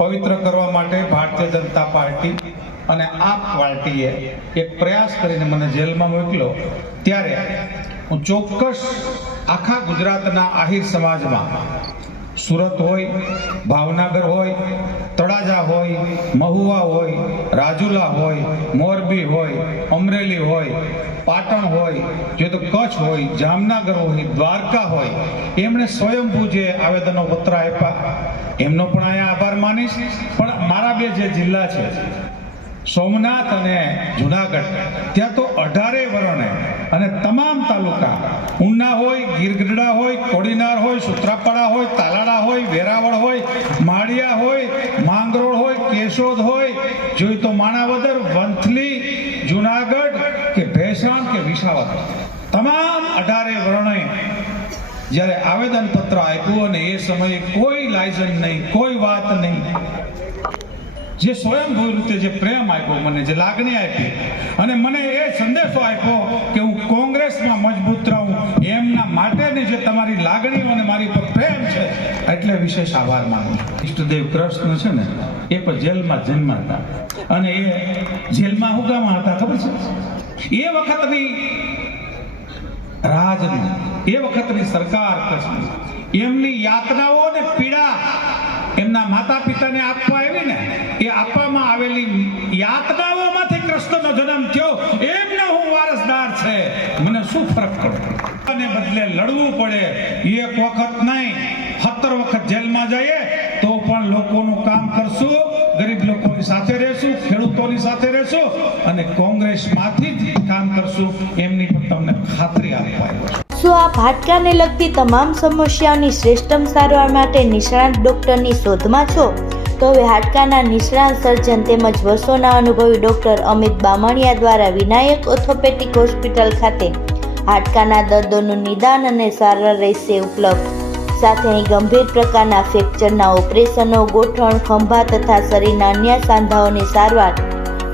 પવિત્ર કરવા માટે ભારતીય જનતા પાર્ટી અને આપ પાર્ટીએ એક પ્રયાસ કરીને મને જેલમાં મોકલ્યો, ત્યારે હું ચોક્કસ આખા ગુજરાતના આહિર સમાજમાં, સુરત હોય, ભાવનગર હોય, તળાજા હોય, મહુવા હોય, રાજુલા હોય, મોરબી હોય, અમરેલી હોય, પાટણ હોય, જે તો કચ્છ હોય, જામનગર હોય, દ્વારકા હોય, એમણે સ્વયંભૂ જે આવેદનો પત્ર આપ્યા એમનો પણ અહીંયા આભાર માનીશ. પણ મારા બે જે જિલ્લા છે, સોમનાથ અને જુનાગઢ, ત્યાં તો 18 વર્ણે અને તમામ તાલુકા, ઉના હોય, ગીરગઢડા હોય, કોડીનાર હોય, સુત્રાપાડા હોય, તાલાડા હોય, વેરાવળ હોય, માળિયા હોય, માંગરોળ હોય, કેશોદ હોય, જોઈ તો માણાવદર, વંથલી, જુનાગઢ કે ભેસાણ કે વિસાવદર, તમામ 18 વર્ણે જ્યારે આવેદન પત્ર આપ્યું અને એ સમયે કોઈ લાયસન્સ નહીં, કોઈ વાત નહીં, જે સ્વયંભૂ રીતે જે પ્રેમ આપ્યો મને, જે લાગણી આપી અને મને એ સંદેશો આપ્યો કે હું કોંગ્રેસમાં મજબૂત રહું, એમના માટેની જે તમારી લાગણીઓ અને મારી પર પ્રેમ છે, એટલે વિશેષ આભાર માનું છું. ઈષ્ટદેવ કૃષ્ણ છે ને, એ પણ જેલમાં જન્મ્યા હતા અને એ જેલમાં હુગામાં હતા ખબર છે? એ વખતની રાજની, એ વખતની સરકાર એમની યાતનાઓ અને પીડા એમના માતા પિતાને આપવા આવી ને, એ આપવામાં આવેલી યાતનાઓમાંથી કૃષ્ણનો જન્મ થયો, એમનો હું વારસદાર છે. મને શું ફરક પડે? અને બદલે લડવું પડે, એક વખત નહીં 17 વખત જેલમાં જઈએ તો પણ લોકોનું કામ કરશું, ગરીબ લોકોની સાથે રહેશું, ખેડૂતોની સાથે રહેશું અને કોંગ્રેસમાંથી જ કામ કરશું, એમની પણ તમને ખાતરી આપવા આવ્યો છું. શું આપ હાડકાને લગતી તમામ સમસ્યાઓની શ્રેષ્ઠતમ સારવાર માટે નિષ્ણાત ડોક્ટરની શોધમાં છો? તો હવે હાડકાના નિષ્ણાત સર્જન તેમજ વર્ષોના અનુભવી ડોક્ટર અમિત બામણિયા દ્વારા વિનાયક ઓર્થોપેડિક હોસ્પિટલ ખાતે હાડકાના દર્દોનું નિદાન અને સારવાર રહેશે ઉપલબ્ધ. સાથે અહીં ગંભીર પ્રકારના ફ્રેક્ચરના ઓપરેશનો, ગોઠણ, ખંભા તથા શરીરના અન્ય સાંધાઓની સારવાર,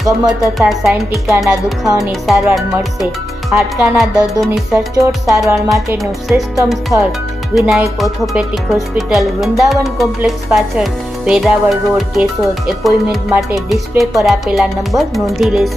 કમર તથા સાયન્ટિકાના દુખાવાની સારવાર મળશે. હાડકાના દર્દોની સચોટ સારવાર માટેનું શ્રેષ્ઠતમ સ્થળ Vinayak orthopaedic hospital, Vrindavan complex પાછળ, વેરાવળ રોડ, કેશોદ. એપોઇન્ટમેન્ટ માટે ડિસ્પ્લે પર આપેલા નંબર નોંધી લેશો.